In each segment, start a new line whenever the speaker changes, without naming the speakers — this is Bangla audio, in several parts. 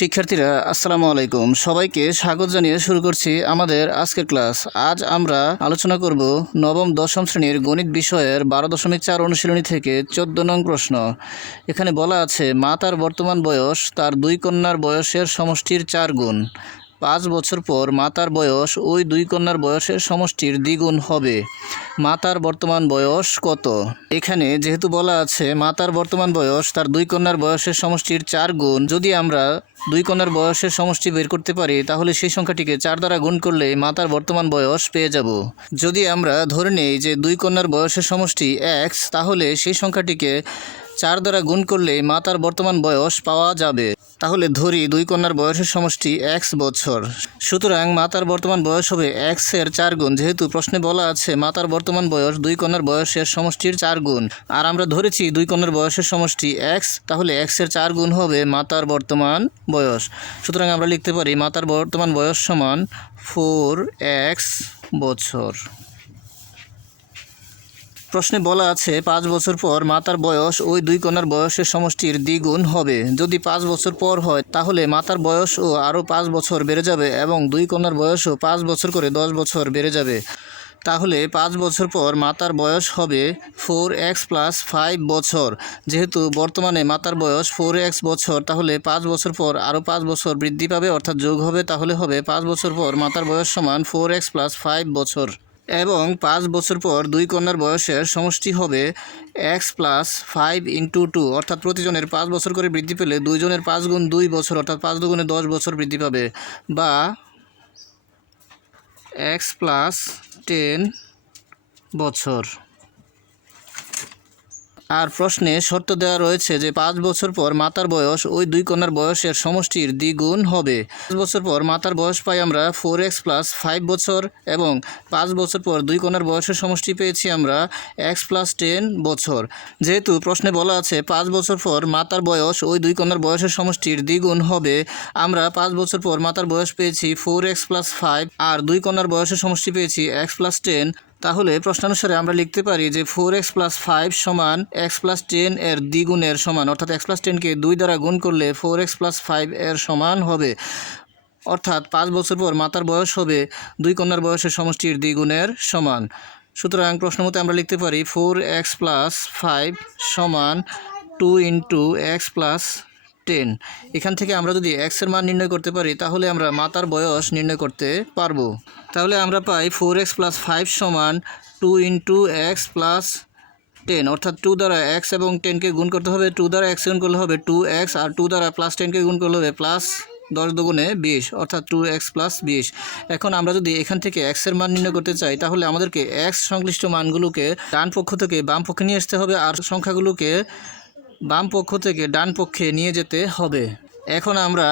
শিক্ষার্থীরা, আসসালামু আলাইকুম। সবাইকে স্বাগত জানিয়ে শুরু করছি আমাদের আজকের ক্লাস। আজ আমরা আলোচনা করব নবম, দশম শ্রেণির গণিত বিষয়ের বারো দশমিক চার অনুশীলনী থেকে চোদ্দ নং প্রশ্ন। এখানে বলা আছে মা তার বর্তমান বয়স তার দুই কন্যার বয়সের সমষ্টির চার গুণ। পাঁচ বছর পর মাতার বয়স, ওই দুই কন্যার বয়সের সমষ্টির দ্বিগুণ হবে। মাতার বর্তমান বয়স কত? এখানে যেহেতু বলা আছে, মাতার বর্তমান বয়স তার দুই কন্যার বয়সের সমষ্টির চার গুণ। যদি আমরা দুই কন্যার বয়সের সমষ্টি বের করতে পারি, তাহলে সেই সংখ্যাটিকে চার দ্বারা গুণ করলে মাতার বর্তমান বয়স পেয়ে যাব। যদি আমরা ধরে নেই যে দুই কন্যার বয়সের সমষ্টি এক্স তাহলে সেই সংখ্যাটিকে চার দ্বারা গুণ করলে মাতার বর্তমান বয়স পাওয়া যাবে। তাহলে ধরি দুই কন্যার বয়সের সমষ্টি এক্স বছর। সুতরাং মাতার বর্তমান বয়স হবে এক্সের চার গুণ। যেহেতু প্রশ্নে বলা আছে, মাতার বর্তমান বয়স দুই কন্যার বয়সের সমষ্টির চার গুণ। আর আমরা ধরেছি দুই কন্যার বয়সের সমষ্টি এক্স তাহলে এক্সের চার গুণ হবে মাতার বর্তমান বয়স। সুতরাং আমরা লিখতে পারি মাতার বর্তমান বয়স সমান ফোর এক্স বছর। প্রশ্নে বলা আছে, পাঁচ বছর পর মাতার বয়স ওই দুই কন্যার বয়সের সমষ্টির দ্বিগুণ হবে। যদি পাঁচ বছর পর হয়, তাহলে মাতার বয়সও আরও পাঁচ বছর বেড়ে যাবে এবং দুই কন্যার বয়সও পাঁচ বছর করে দশ বছর বেড়ে যাবে। তাহলে পাঁচ বছর পর মাতার বয়স হবে ফোর এক্স প্লাস ফাইভ বছর। যেহেতু বর্তমানে মাতার বয়স ফোর এক্স বছর, তাহলে পাঁচ বছর পর আরও পাঁচ বছর বৃদ্ধি পাবে, অর্থাৎ যোগ হবে, তাহলে হবে পাঁচ বছর পর মাতার বয়স সমান ফোর এক্স প্লাস ফাইভ বছর। এবং পাঁচ বছর পর দুই কন্যার বয়সের সমষ্টি হবে x plus five into two, অর্থাৎ প্রতিজনের পাঁচ বছর করে বৃদ্ধি পেলে দুইজনের পাঁচ গুণ দুই বছর, অর্থাৎ পাঁচ দুগুণে দশ বছর বৃদ্ধি পাবে। বা এক্স প্লাস টেন বছর। আর প্রশ্নে শর্ত দেওয়া রয়েছে যে পাঁচ বছর পর মাতার বয়স ওই দুই কন্যার বয়সের সমষ্টির দ্বিগুণ হবে। পাঁচ বছর পর মাতার বয়স পাই আমরা ফোর এক্স প্লাস ফাইভ বছর এবং পাঁচ বছর পর দুই কন্যার বয়সের সমষ্টি পেয়েছি আমরা এক্স প্লাস টেন বছর। যেহেতু প্রশ্নে বলা আছে পাঁচ বছর পর মাতার বয়স ওই দুই কন্যার বয়সের সমষ্টির দ্বিগুণ হবে, আমরা পাঁচ বছর পর মাতার বয়স পেয়েছি ফোর এক্স প্লাস ফাইভ আর দুই কন্যার বয়সের সমষ্টি পেয়েছি এক্স প্লাস টেন তাহলে প্রশ্নানুসারে আমরা লিখতে পারি যে ফোর এক্স প্লাস ফাইভ সমান এক্স প্লাস টেন এর দ্বিগুণের সমান, অর্থাৎ এক্স প্লাস টেনকে দুই দ্বারা গুণ করলে ফোর এক্স প্লাস ফাইভ এর সমান হবে। অর্থাৎ পাঁচ বছর পর মাতার বয়স হবে দুই কন্যার বয়সের সমষ্টির দ্বিগুণের সমান। সুতরাং প্রশ্ন মতে আমরা লিখতে পারি ফোর এক্স প্লাস ফাইভ সমান two into x plus ten এখান থেকে আমরা যদি এক্সের মান নির্ণয় করতে পারি, তাহলে আমরা মাতার বয়স নির্ণয় করতে পারব। তাহলে আমরা পাই ফোর এক্স প্লাস ফাইভ সমান two into x plus ten অর্থাৎ টু দ্বারা এক্স এবং টেনকে গুণ করতে হবে। টু দ্বারা এক্স গুণ করলে হবে টু এক্স আর টু দ্বারা প্লাস টেনকে গুণ করলে হবে প্লাস দশ দুগুণে বিশ, অর্থাৎ টু এক্স প্লাস বিশ। এখন আমরা যদি এখান থেকে এক্সের মান নির্ণয় করতে চাই, তাহলে আমাদেরকে এক্স সংশ্লিষ্ট মানগুলোকে ডান পক্ষ থেকে বাম পক্ষে নিয়ে আসতে হবে, আর সংখ্যাগুলোকে বাম পক্ষ থেকে ডান পক্ষে নিয়ে যেতে হবে। এখন আমরা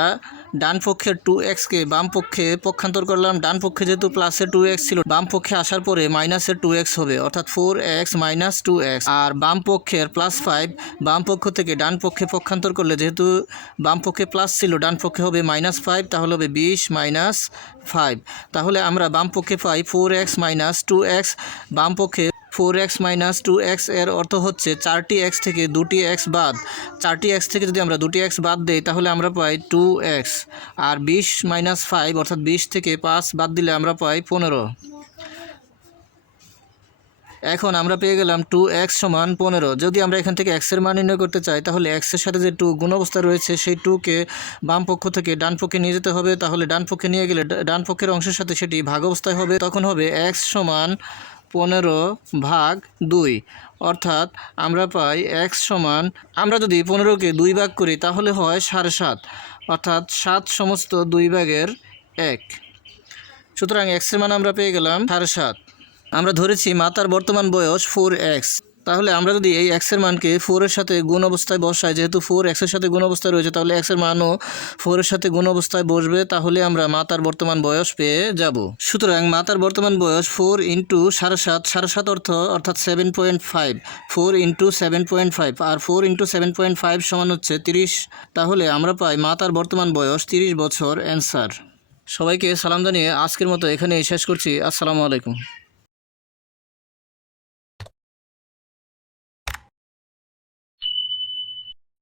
ডান পক্ষের টু এক্সকে বাম পক্ষে পক্ষান্তর করলাম। ডান পক্ষে যেহেতু প্লাসের টু এক্স ছিল, বাম পক্ষে আসার পরে মাইনাসের টু এক্স হবে, অর্থাৎ four x minus two x আর বাম পক্ষের প্লাস ফাইভ বাম পক্ষ থেকে ডান পক্ষে পক্ষান্তর করলে যেহেতু বাম পক্ষে প্লাস ছিল, ডান পক্ষে হবে মাইনাস ফাইভ তাহলে হবে বিশ মাইনাস ফাইভ তাহলে আমরা বাম পক্ষে পাই four x minus two x বাম পক্ষে ফোর এক্স মাইনাস টু এক্সের অর্থ হচ্ছে চারটি এক্স থেকে দুটি এক্স বাদ। চারটি এক্স থেকে যদি আমরা দুটি এক্স বাদ দিই, তাহলে আমরা পাই টু এক্স। আর বিশ মাইনাস ফাইভ, অর্থাৎ বিশ থেকে পাঁচ বাদ দিলে আমরা পাই পনেরো। এখন আমরা পেয়ে গেলাম টু এক্স সমান পনেরো। যদি আমরা এখান থেকে এক্সের মান নির্ণয় করতে চাই, তাহলে এক্সের সাথে যে টু গুণ অবস্থা রয়েছে, সেই টুকে বাম পক্ষ থেকে ডান পক্ষে নিয়ে যেতে হবে। তাহলে ডান পক্ষে নিয়ে গেলে, ডান পক্ষের অংশের সাথে সেটি ভাগ অবস্থায় হবে। তখন হবে এক্স সমান পনেরো ভাগ দুই। অর্থাৎ আমরা পাই এক সমান, আমরা যদি পনেরোকে দুই ভাগ করি তাহলে হয় সাড়ে সাত। অর্থাৎ সাত সমস্ত দুই ভাগের এক। সুতরাং এক্সের মান আমরা পেয়ে গেলাম সাড়ে সাত। আমরা ধরেছি মাতার বর্তমান বয়স ফোর এক্স। তাহলে আমরা যদি এই এক্সের মানকে ফোরের সাথে গুণ অবস্থায় বসাই, যেহেতু ফোর এক্সের সাথে গুণ অবস্থায় রয়েছে, তাহলে এক্সের মানও ফোরের সাথে গুণ অবস্থায় বসবে, তাহলে আমরা মাতার বর্তমান বয়স পেয়ে যাব। সুতরাং মাতার বর্তমান বয়স ফোর ইন্টু সাড়ে সাত সাড়ে সাত অর্থ অর্থাৎ seven point five four into seven point five আর four into seven point five সমান হচ্ছে তিরিশ, তাহলে আমরা পাই মাতার বর্তমান বয়স তিরিশ বছর অ্যান্সার সবাইকে সালাম জানিয়ে আজকের মতো এখানেই শেষ করছি, আসসালামু আলাইকুম।